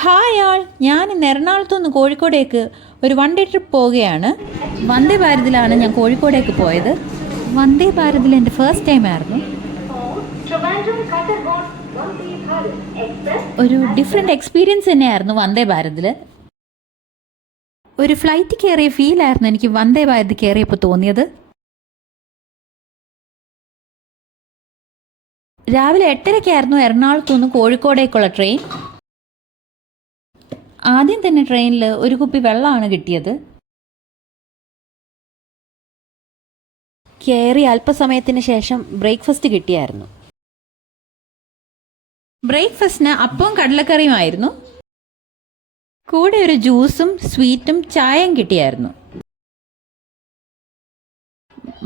Hi ആൾ, ഞാൻ ഇന്ന് എറണാകുളത്തു നിന്ന് കോഴിക്കോടേക്ക് ഒരു വൺ ഡേ ട്രിപ്പ് പോവുകയാണ്. വന്ദേ ഭാരതിലാണ് ഞാൻ കോഴിക്കോടേക്ക് പോയത്. വന്ദേ ഭാരതിൽ എൻ്റെ ഫസ്റ്റ് ടൈം ആയിരുന്നു. ഒരു ഡിഫറെൻ്റ് എക്സ്പീരിയൻസ് തന്നെയായിരുന്നു വന്ദേ ഭാരതിൽ. ഒരു ഫ്ലൈറ്റ് കയറിയ ഫീലായിരുന്നു എനിക്ക് വന്ദേ ഭാരത് കയറിയപ്പോൾ തോന്നിയത്. രാവിലെ 8:30-ക്കായിരുന്നു എറണാകുളത്തു നിന്ന് കോഴിക്കോടേക്കുള്ള ട്രെയിൻ. ആദ്യം തന്നെ ട്രെയിനിൽ ഒരു കുപ്പി വെള്ളമാണ് കിട്ടിയത്. കയറി അല്പസമയത്തിന് ശേഷം ബ്രേക്ക്ഫാസ്റ്റ് കിട്ടിയായിരുന്നു. ബ്രേക്ക്ഫാസ്റ്റിന് അപ്പവും കടലക്കറിയുമായിരുന്നു. കൂടെ ഒരു ജ്യൂസും സ്വീറ്റും ചായയും കിട്ടിയായിരുന്നു.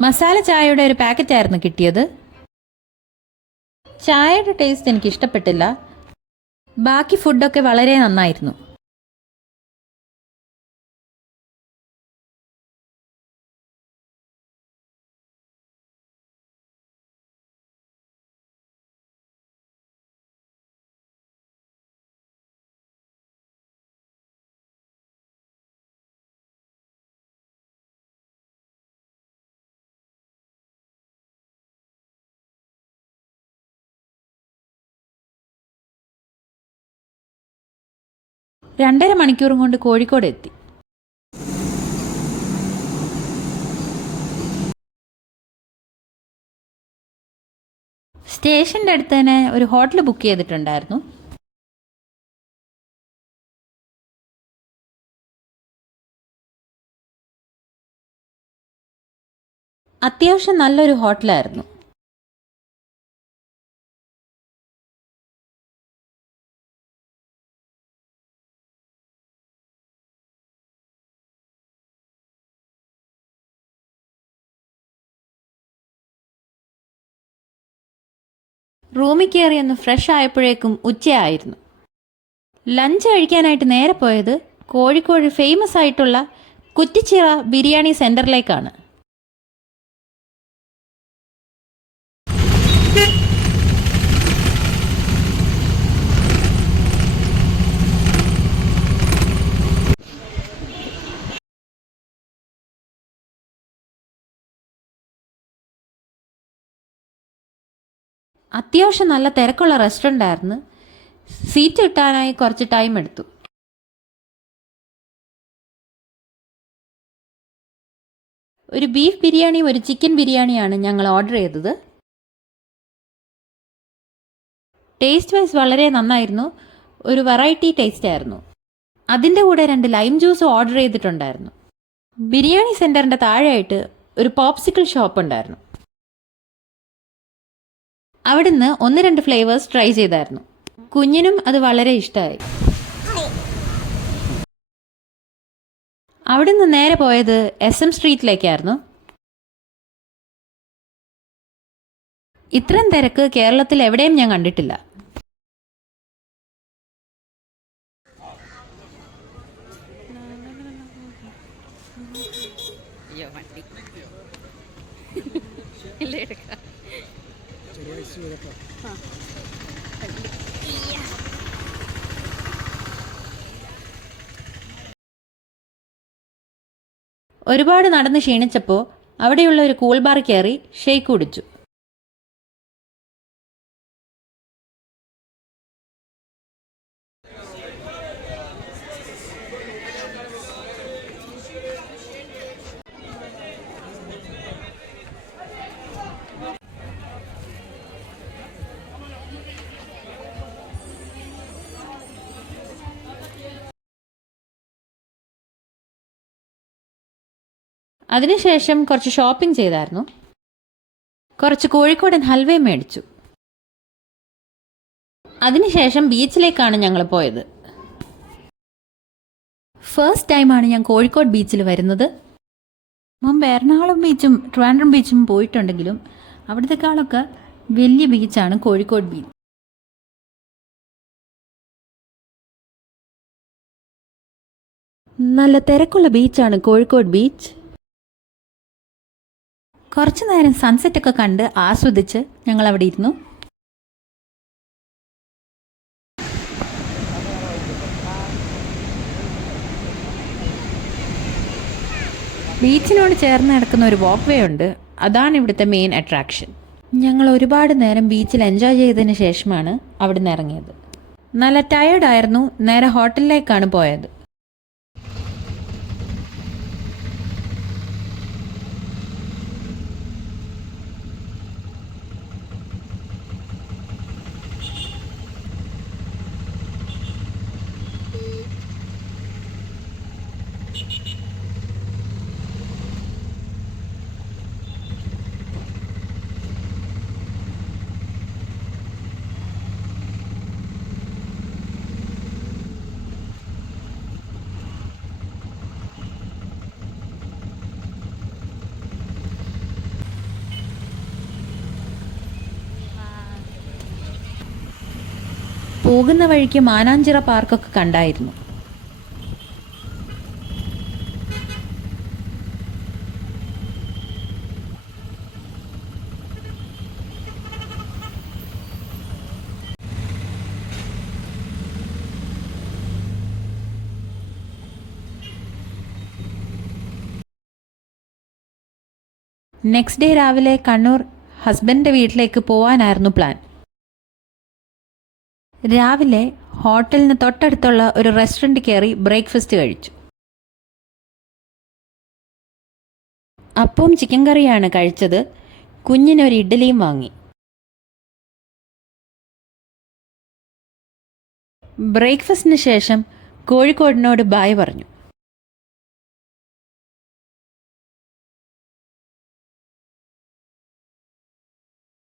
മസാല ചായയുടെ ഒരു പാക്കറ്റായിരുന്നു കിട്ടിയത്. ചായയുടെ ടേസ്റ്റ് എനിക്ക് ഇഷ്ടപ്പെട്ടില്ല. ബാക്കി ഫുഡൊക്കെ വളരെ നന്നായിരുന്നു. രണ്ടര മണിക്കൂറും കൊണ്ട് കോഴിക്കോട് എത്തി. സ്റ്റേഷൻ്റെ അടുത്ത് തന്നെ ഒരു ഹോട്ടൽ ബുക്ക് ചെയ്തിട്ടുണ്ടായിരുന്നു. അത്യാവശ്യം നല്ലൊരു ഹോട്ടലായിരുന്നു. റൂമിൽ കയറി ഒന്ന് ഫ്രഷ് ആയപ്പോഴേക്കും ഉച്ചയായിരുന്നു. ലഞ്ച് കഴിക്കാനായിട്ട് നേരെ പോയത് കോഴിക്കോട് ഫേമസ് ആയിട്ടുള്ള കുറ്റിച്ചിറ ബിരിയാണി സെൻറ്ററിലേക്കാണ്. അത്യാവശ്യം നല്ല തിരക്കുള്ള റെസ്റ്റോറൻ്റ് ആയിരുന്നു. സീറ്റ് കിട്ടാനായി കുറച്ച് ടൈം എടുത്തു. ഒരു ബീഫ് ബിരിയാണിയും ഒരു ചിക്കൻ ബിരിയാണിയാണ് ഞങ്ങൾ ഓർഡർ ചെയ്തത്. ടേസ്റ്റ് വൈസ് വളരെ നന്നായിരുന്നു. ഒരു വെറൈറ്റി ടേസ്റ്റ് ആയിരുന്നു. അതിൻ്റെ കൂടെ 2 ലൈം ജ്യൂസ് ഓർഡർ ചെയ്തിട്ടുണ്ടായിരുന്നു. ബിരിയാണി സെൻറ്ററിൻ്റെ താഴെയായിട്ട് ഒരു പോപ്സിക്കിൾ ഷോപ്പ് ഉണ്ടായിരുന്നു. അവിടുന്ന് 1-2 ഫ്ലേവേഴ്സ് ട്രൈ ചെയ്തായിരുന്നു. കുഞ്ഞിനും അത് വളരെ ഇഷ്ടമായി. അവിടുന്ന് നേരെ പോയത് SM സ്ട്രീറ്റിലേക്കായിരുന്നു. ഇത്രയും തിരക്ക് കേരളത്തിൽ എവിടെയും ഞാൻ കണ്ടിട്ടില്ല. ഒരുപാട് നടന്ന് ക്ഷീണിച്ചപ്പോൾ അവിടെയുള്ള ഒരു കൂൾ ബാർ കയറി ഷേക്ക് കുടിച്ചു. അതിനുശേഷം കുറച്ച് ഷോപ്പിംഗ് ചെയ്തായിരുന്നു. കുറച്ച് കോഴിക്കോടൻ ഹൽവയും മേടിച്ചു. അതിനുശേഷം ബീച്ചിലേക്കാണ് ഞങ്ങൾ പോയത്. ഫസ്റ്റ് ടൈമാണ് ഞാൻ കോഴിക്കോട് ബീച്ചിൽ വരുന്നത്. മുമ്പ് എറണാകുളം ബീച്ചും ട്രിവാൻഡ്രം ബീച്ചും പോയിട്ടുണ്ടെങ്കിലും അവിടത്തെക്കാളൊക്കെ വലിയ ബീച്ചാണ് കോഴിക്കോട് ബീച്ച്. നല്ല തിരക്കുള്ള ബീച്ചാണ് കോഴിക്കോട് ബീച്ച്. കുറച്ചു നേരം സൺസെറ്റൊക്കെ കണ്ട് ആസ്വദിച്ച് ഞങ്ങൾ അവിടെ ഇരുന്നു. ബീച്ചിനോട് ചേർന്ന് കിടക്കുന്ന ഒരു വാക്ക് വേ ഉണ്ട്. അതാണ് ഇവിടുത്തെ മെയിൻ അട്രാക്ഷൻ. ഞങ്ങൾ ഒരുപാട് നേരം ബീച്ചിൽ എൻജോയ് ചെയ്തതിന് ശേഷമാണ് അവിടുന്ന് ഇറങ്ങിയത്. നല്ല ടയേർഡായിരുന്നു. നേരെ ഹോട്ടലിലേക്കാണ് പോയത്. പോകുന്ന വഴിക്ക് മാനാഞ്ചിറ പാർക്കൊക്കെ കണ്ടായിരുന്നു. നെക്സ്റ്റ് ഡേ രാവിലെ കണ്ണൂർ ഹസ്ബൻഡിൻ്റെ വീട്ടിലേക്ക് പോവാനായിരുന്നു പ്ലാൻ. രാവിലെ ഹോട്ടലിന് തൊട്ടടുത്തുള്ള ഒരു റെസ്റ്റോറൻറ്റ് കയറി ബ്രേക്ക്ഫാസ്റ്റ് കഴിച്ചു. അപ്പവും ചിക്കൻ കറിയാണ് കഴിച്ചത്. കുഞ്ഞിനൊരു ഇഡ്ഡലിയും വാങ്ങി. ബ്രേക്ക്ഫാസ്റ്റിന് ശേഷം കോഴിക്കോടിനോട് ബായ് പറഞ്ഞു.